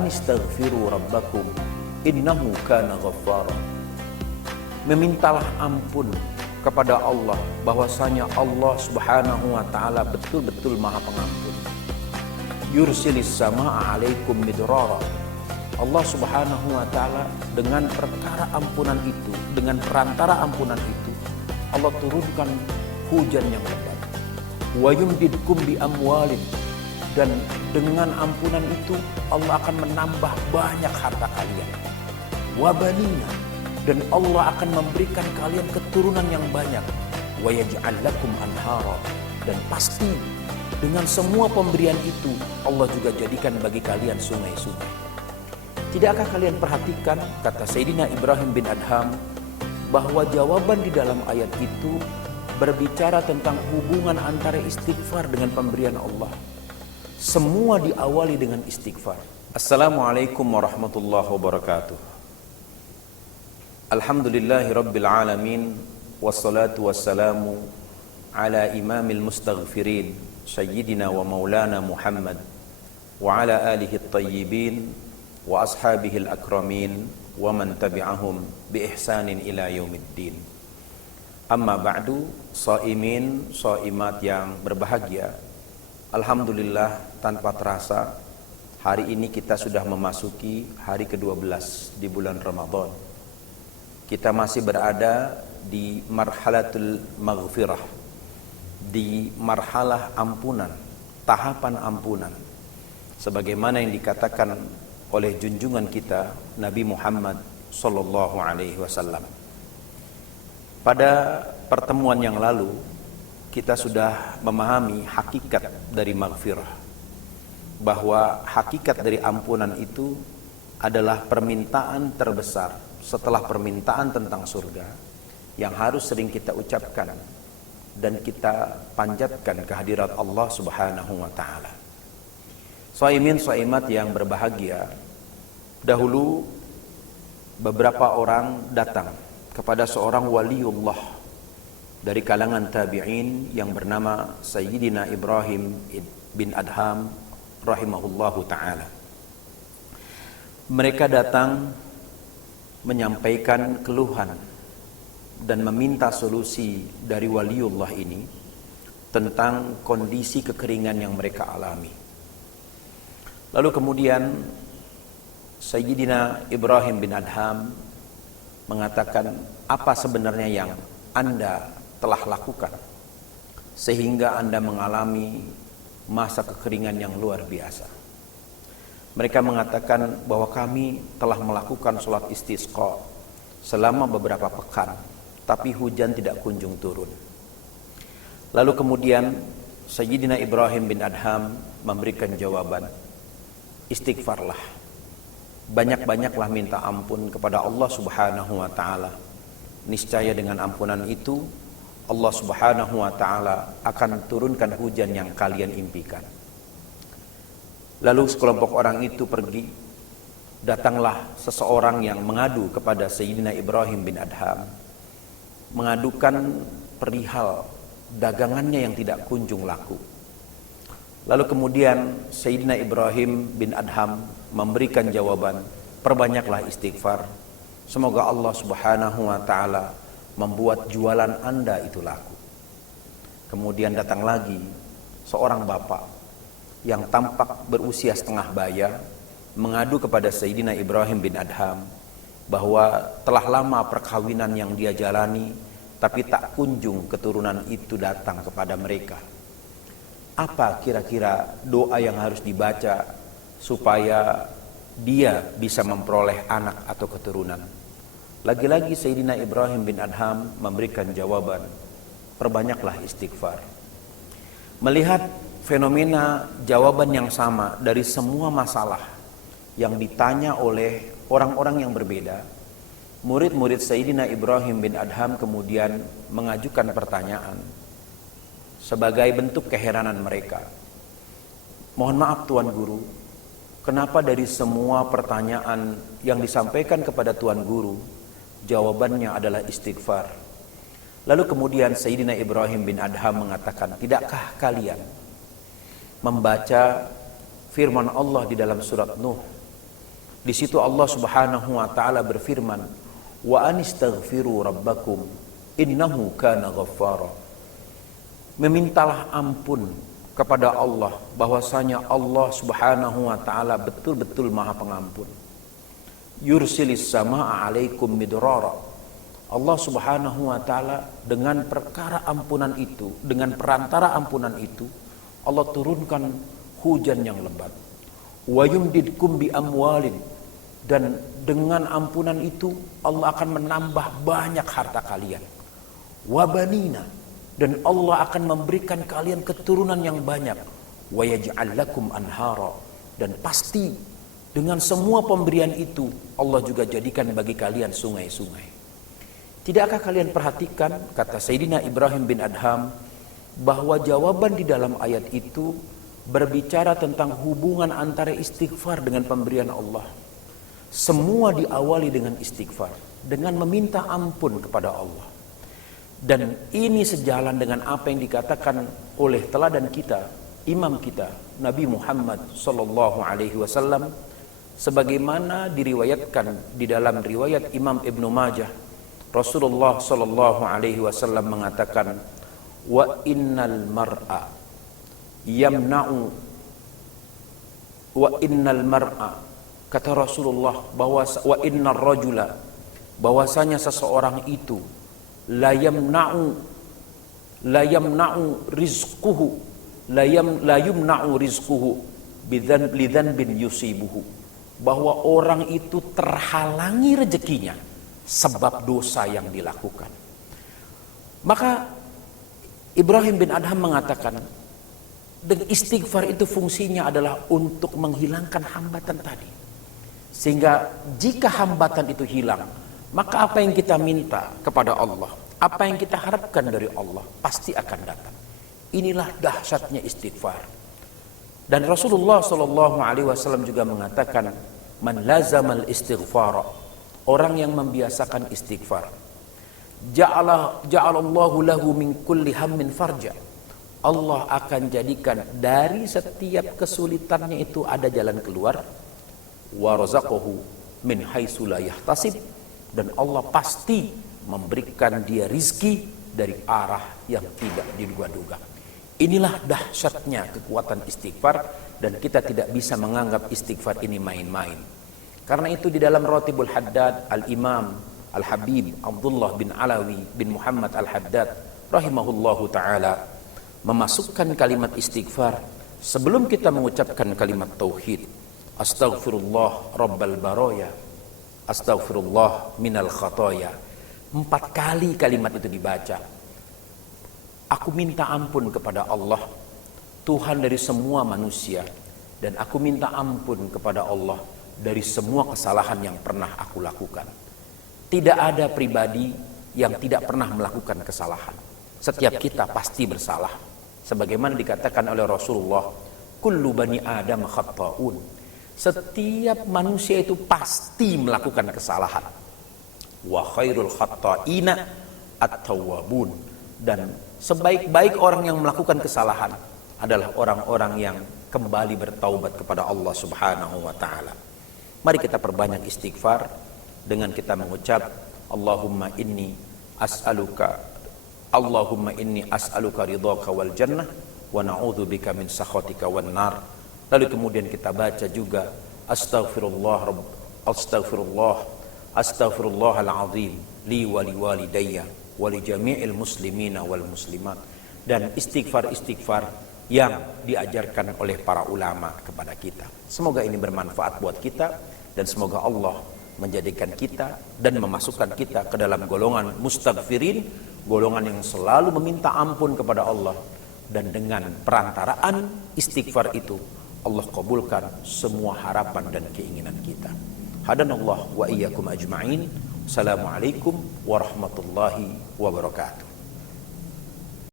anistaghfiru rabbakum innahu kana ghaffara. Memintalah ampun kepada Allah, bahwasanya Allah Subhanahu wa taala betul-betul Maha Pengampun. Yursilis samaa 'alaikum midrara. Allah Subhanahu wa taala dengan perkara ampunan itu, dengan perantara ampunan itu, Allah turunkan hujan yang lebat. Wa yumdidkum bi amwalin, dan dengan ampunan itu Allah akan menambah banyak harta kalian. Wa banina, dan Allah akan memberikan kalian keturunan yang banyak. Wa yaj'al lakum anhara, dan pasti dengan semua pemberian itu Allah juga jadikan bagi kalian sungai-sungai. Tidakkah kalian perhatikan, kata Sayyidina Ibrahim bin Adham, bahwa jawaban di dalam ayat itu berbicara tentang hubungan antara istighfar dengan pemberian Allah. Semua diawali dengan istighfar. Assalamualaikum warahmatullahi wabarakatuh. Alhamdulillahi rabbil alamin, wassalatu wassalamu ala imamil mustaghfirin, sayyidina wa maulana Muhammad wa ala alihi at-tayyibin wa ashabihil akramin wa man tabi'ahum bi ihsanin ila yaumiddin. Amma ba'du, shaimin, shaimat yang berbahagia, alhamdulillah tanpa terasa hari ini kita sudah memasuki hari ke-12 di bulan Ramadan. Kita masih berada di marhalatul maghfirah, di marhalah ampunan, tahapan ampunan, sebagaimana yang dikatakan oleh junjungan kita Nabi Muhammad sallallahu alaihi wasallam. Pada pertemuan yang lalu kita sudah memahami hakikat dari maghfirah, bahwa hakikat dari ampunan itu adalah permintaan terbesar setelah permintaan tentang surga yang harus sering kita ucapkan dan kita panjatkan kehadirat Allah Subhanahu wa taala. Shaimin shaimat yang berbahagia, dahulu beberapa orang datang kepada seorang waliullah dari kalangan tabi'in yang bernama Sayyidina Ibrahim bin Adham rahimahullahu ta'ala. Mereka datang menyampaikan keluhan dan meminta solusi dari waliullah ini tentang kondisi kekeringan yang mereka alami. Lalu kemudian Sayyidina Ibrahim bin Adham mengatakan, apa sebenarnya yang Anda telah lakukan sehingga Anda mengalami masa kekeringan yang luar biasa? Mereka mengatakan bahwa kami telah melakukan sholat istisqa selama beberapa pekan, tapi hujan tidak kunjung turun. Lalu kemudian Sayyidina Ibrahim bin Adham memberikan jawaban, istighfarlah, banyak-banyaklah minta ampun kepada Allah Subhanahu wa ta'ala. Niscaya dengan ampunan itu Allah Subhanahu wa ta'ala akan turunkan hujan yang kalian impikan. Lalu sekelompok orang itu pergi. Datanglah seseorang yang mengadu kepada Sayyidina Ibrahim bin Adham, mengadukan perihal dagangannya yang tidak kunjung laku. Lalu kemudian Sayyidina Ibrahim bin Adham memberikan jawaban, perbanyaklah istighfar, semoga Allah Subhanahu wa ta'ala membuat jualan Anda itu laku. Kemudian datang lagi seorang bapak yang tampak berusia setengah baya, mengadu kepada Sayyidina Ibrahim bin Adham bahwa telah lama perkawinan yang dia jalani, tapi tak kunjung keturunan itu datang kepada mereka. Apa kira-kira doa yang harus dibaca supaya dia bisa memperoleh anak atau keturunan? Lagi-lagi Sayyidina Ibrahim bin Adham memberikan jawaban, perbanyaklah istighfar. Melihat fenomena jawaban yang sama dari semua masalah yang ditanya oleh orang-orang yang berbeda, murid-murid Sayyidina Ibrahim bin Adham kemudian mengajukan pertanyaan sebagai bentuk keheranan mereka. Mohon maaf Tuan Guru, kenapa dari semua pertanyaan yang disampaikan kepada Tuan Guru, jawabannya adalah istighfar? Lalu kemudian Sayyidina Ibrahim bin Adham mengatakan, tidakkah kalian membaca firman Allah di dalam surat Nuh Di situ Allah Subhanahu wa taala berfirman, "Wa anistaghfiru rabbakum innahu kana ghaffara." Memintalah ampun kepada Allah, bahwasanya Allah Subhanahu wa taala betul-betul Maha Pengampun. Yursilis samaa 'alaikum midrara. Allah Subhanahu wa taala dengan perkara ampunan itu, dengan perantara ampunan itu, Allah turunkan hujan yang lebat. Wa yumdidkum bi amwalin, dan dengan ampunan itu Allah akan menambah banyak harta kalian. Wa banina, dan Allah akan memberikan kalian keturunan yang banyak. Wa yaj'al lakum anhara, dan pasti dengan semua pemberian itu Allah juga jadikan bagi kalian sungai-sungai. Tidakkah kalian perhatikan, kata Sayyidina Ibrahim bin Adham, bahwa jawaban di dalam ayat itu berbicara tentang hubungan antara istighfar dengan pemberian Allah. Semua diawali dengan istighfar, dengan meminta ampun kepada Allah. Dan ini sejalan dengan apa yang dikatakan oleh teladan kita, imam kita, Nabi Muhammad sallallahu alaihi wasallam, sebagaimana diriwayatkan di dalam riwayat Imam Ibnu Majah. Rasulullah sallallahu alaihi wasallam mengatakan, "Wa innal mar'a yamna'u wa innal mar'a," kata Rasulullah, bahwa wa innar rajula, bahwasanya seseorang itu la yamna'u rizquhu la yumna'u rizquhu bidzanbin yusibuhu, bahwa orang itu terhalangi rezekinya sebab dosa yang dilakukan. Maka Ibrahim bin Adham mengatakan, dan istighfar itu fungsinya adalah untuk menghilangkan hambatan tadi. Sehingga jika hambatan itu hilang, maka apa yang kita minta kepada Allah, apa yang kita harapkan dari Allah, pasti akan datang. Inilah dahsyatnya istighfar. Dan Rasulullah SAW juga mengatakan, "Man lazamal istighfara," orang yang membiasakan istighfar, ja'alallahu lahu min kulli hammin farja. Allah akan jadikan dari setiap kesulitannya itu ada jalan keluar. Wa razaqahu min haitsu la yahtasib, dan Allah pasti memberikan dia rizki dari arah yang tidak diduga-duga. Inilah dahsyatnya kekuatan istighfar, dan kita tidak bisa menganggap istighfar ini main-main. Karena itu di dalam Ratibul Haddad, Al-Imam Al-Habib Abdullah bin Alawi bin Muhammad Al-Haddad rahimahullahu ta'ala memasukkan kalimat istighfar sebelum kita mengucapkan kalimat tauhid. Astaghfirullah rabbal baraya, astaghfirullah minal khataya. 4 kali kalimat itu dibaca. Aku minta ampun kepada Allah, Tuhan dari semua manusia, dan aku minta ampun kepada Allah dari semua kesalahan yang pernah aku lakukan. Tidak ada pribadi yang tidak pernah melakukan kesalahan. Setiap kita pasti bersalah. Sebagaimana dikatakan oleh Rasulullah, kullu bani Adam khatta'un. Setiap manusia itu pasti melakukan kesalahan. Wa khairul khatta'ina at-tawwabun. Dan sebaik-baik orang yang melakukan kesalahan adalah orang-orang yang kembali bertaubat kepada Allah Subhanahu wa taala. Mari kita perbanyak istighfar dengan kita mengucap Allahumma inni as'aluka ridhaka wal jannah wa na'udzubika min sakhatika wan nar. Lalu kemudian kita baca juga astaghfirullahal azim li wa liwalidayya wa li jami'il muslimina wal muslimat. Dan istighfar-istighfar yang diajarkan oleh para ulama kepada kita. Semoga ini bermanfaat buat kita, dan semoga Allah menjadikan kita dan memasukkan kita ke dalam golongan mustaghfirin, golongan yang selalu meminta ampun kepada Allah, dan dengan perantaraan istighfar itu Allah kabulkan semua harapan dan keinginan kita. Hadanallah wa iyyakum ajma'in. Assalamualaikum warahmatullahi wabarakatuh.